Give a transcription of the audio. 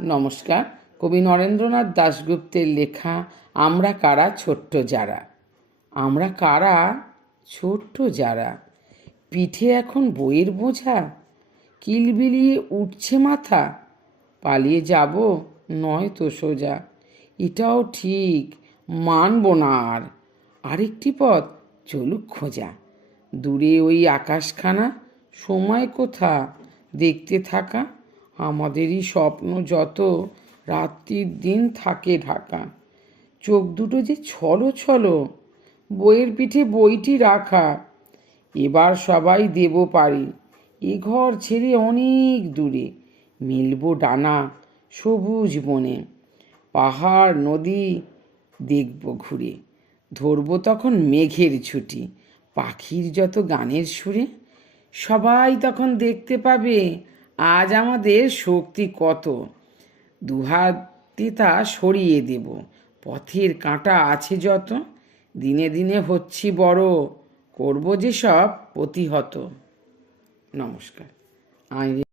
নমস্কার। কবি নরেন্দ্রনাথ দাশগুপ্তের লেখা, আমরা কারা ছোট্ট যারা? আমরা কারা ছোট্ট যারা? পিঠে এখন বইয়ের বোঝা? কিলবিলিয়ে উঠছে মাথা? পালিয়ে যাব নয় তো সোজা? এটাও ঠিক, মানব না আর। আরেকটি পথ, চলুক খোঁজা। দূরে ওই আকাশখানা, সময় কোথা? দেখতে থাকা আমাদেরই স্বপ্ন যত রাত্রির দিন থাকে ঢাকা। চোখ দুটো যে ছলো ছলো, বইয়ের পিঠে বইটি রাখা, এবার সবাই দেব পারি। এ ঘর ছেড়ে অনেক দূরে, মিলব ডানা সবুজ বনে। পাহাড়, নদী দেখব ঘুরে, ধরবো তখন মেঘের ছুটি। পাখির যত গানের সুরে, সবাই তখন দেখতে পাবে আজ আমাদের শক্তি কত? দুহাতি তা সরিয়ে দেব। পথের কাঁটা আছে যত, দিনে দিনে হচ্ছি বড়। করব যেসব প্রতিহত। নমস্কার। আইন